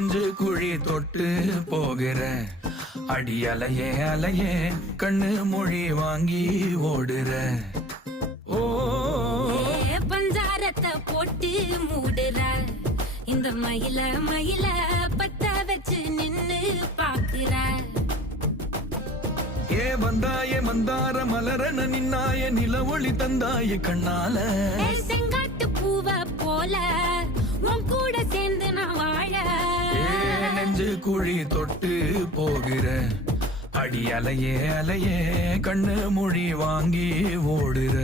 நெஞ்சு குழி தொட்டு போகிற அடி அலையே அலையே கண்ணு மொழி வாங்கி ஓடுற. ஓ பஞ்சாரத்தை போட்டு மூடுற இந்த மயில மயில பத்த வச்சு நின்னு பாக்குற. ஏ வந்தாயே மந்தார மலரன நின்னாய நில ஒளி தந்தாய கண்ணால. செங்காட்டு பூவ போல உன் கூட சேர்ந்து நான் வாழ. நெஞ்சு குழி தொட்டு போகிற அடி அலையே அலையே கண்ணு மொழி வாங்கி ஓடுற.